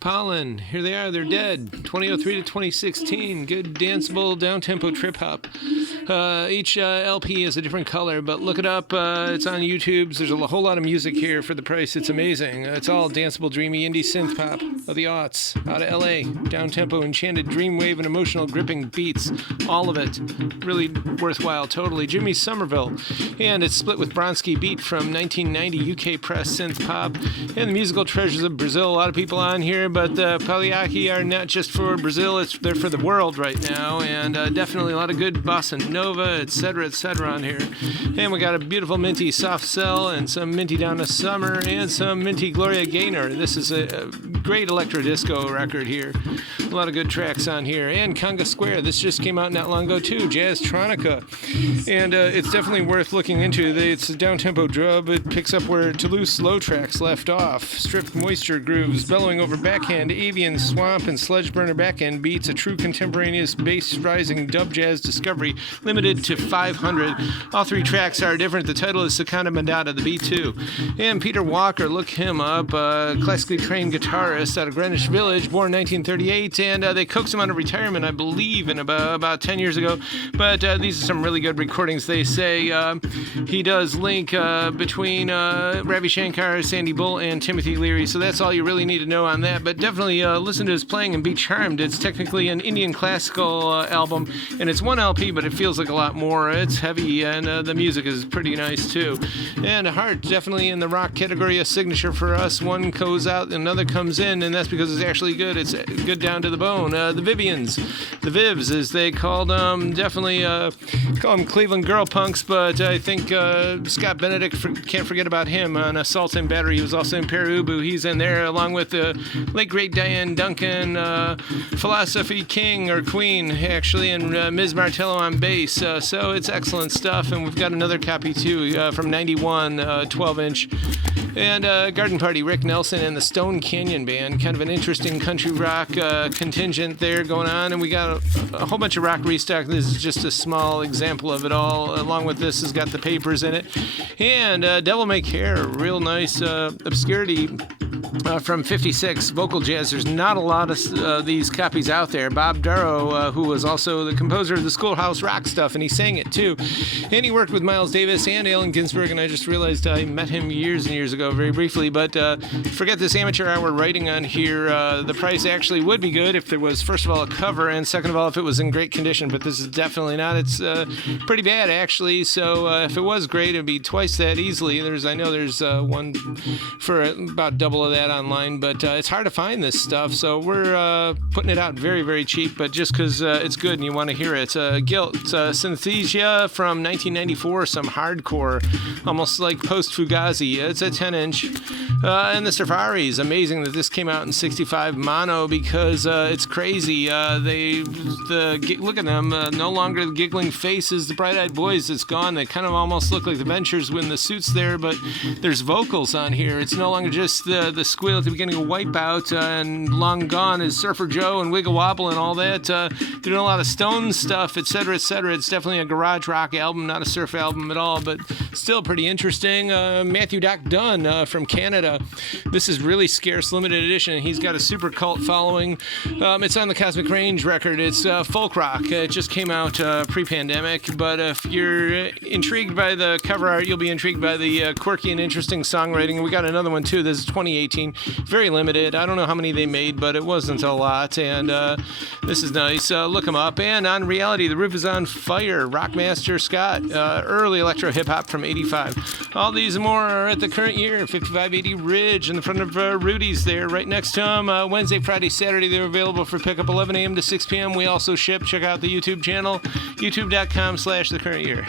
Pollen, here they are, they're dead. 2003 to 2016, good danceable down-tempo trip-hop. Each LP is a different color, but look it up, it's on YouTube. There's a whole lot of music here for the price, it's amazing. It's all danceable, dreamy indie synth-pop of the aughts, out of LA. Down-tempo, enchanted, dreamwave, and emotional gripping beats, all of it. Really worthwhile, totally. Jimmy Somerville, and it's split with Bronski Beat from 1990, UK press synth-pop, and the musical treasures of Brazil. A lot of people on here, but the Paliaki are not just for Brazil, they're for the world right now, and definitely a lot of good bossa nova, etc., on here. And we got a beautiful minty Soft Cell, and some minty Donna Summer, and some minty Gloria Gaynor. This is a great electro disco record here. A lot of good tracks on here. And Conga Square, this just came out not long ago too, Jazztronica. And it's definitely worth looking into. It's a down-tempo dub. It picks up where Toulouse Slow Tracks left off. Stripped moisture grooves, bellowing over backhand, avian swamp, and sledge burner backend beats. A true contemporaneous bass-rising dub jazz discovery, limited to 500. All three tracks are different. The title is Sakana Mandata, the B2. And Peter Walker, look him up, classically trained guitarist out of Greenwich Village, born 1938, and they coaxed him out of retirement, I believe, in about 10 years ago. But these are some really good recordings. They say he does link between Ravi Shankar, Sandy Bull, and Timothy Leary, so that's all you really need to know on that. But definitely listen to his playing and be charmed. It's technically an Indian classical album, and it's one LP, but it feels like a lot more. It's heavy, and the music is pretty nice too. And Heart, definitely in the rock category, a signature for us. One goes out, another comes in, and that's because it's actually good. It's good down to the bone. The Vivians, the Vivs, as they called them, definitely call them Cleveland Girl Punks, but I think Scott Benedict, can't forget about him on Assault and Battery. He was also in Perubu. He's in there along with the late great Diane Duncan, Philosophy King or Queen, actually, and Ms. Martello on bass. So it's excellent stuff, and we've got another copy too from 91, 12-inch. And Garden Party, Rick Nelson and the Stone Canyon Band, kind of an interesting country rock contingent there going on, and we got a whole bunch of rock restock. This is just a small example of it all. Along with this has got the Papers in it, and Devil May Care, real nice obscurity from 56, vocal jazz. There's not a lot of these copies out there. Bob Darrow, who was also the composer of the Schoolhouse Rock stuff, and he sang it too. And he worked with Miles Davis and Allen Ginsberg, and I just realized I met him years and years ago, very briefly. But forget this amateur hour writing on here. The price actually would be good if there was, first of all, a cover, and second of all, if it was in great condition. But this is definitely not. It's pretty bad, actually. So if it was great, it'd be twice that easily. I know there's one for about double of that online, but it's hard to find this stuff, so we're putting it out very, very cheap, but just because it's good and you want to hear it. Guilt, Synesthesia from 1994, some hardcore, almost like post-Fugazi. It's a 10-inch. And the Safaris, amazing that this came out in 65 mono, because it's crazy. Look at them, no longer the giggling faces, the bright-eyed boys, it's gone. They kind of almost look like the Ventures when the suit's there, but there's vocals on here. It's no longer just the squeal at the beginning of Wipeout, and Long Gone is Surfer Joe and Wiggle Wobble and all that. They're doing a lot of Stone stuff, etc., etc. It's definitely a garage rock album, not a surf album at all, but still pretty interesting. Matthew Doc Dunn from Canada. This is really scarce, limited edition, and he's got a super cult following. It's on the Cosmic Range record. It's folk rock. It just came out pre-pandemic, but if you're intrigued by the cover art, you'll be intrigued by the quirky and interesting songwriting. We got another one too. This is 2018. Very limited. I don't know how many they made, but it wasn't a lot, and this is nice. Look them up. And on Reality, The Roof is on Fire, Rockmaster Scott, early electro hip-hop from 85. All these and more are at the Current Year, 5580 Ridge, in the front of Rudy's there, right next to them. Wednesday, Friday, Saturday, they're available for pickup 11 a.m. to 6 p.m. We also ship. Check out the YouTube channel, youtube.com/thecurrentyear.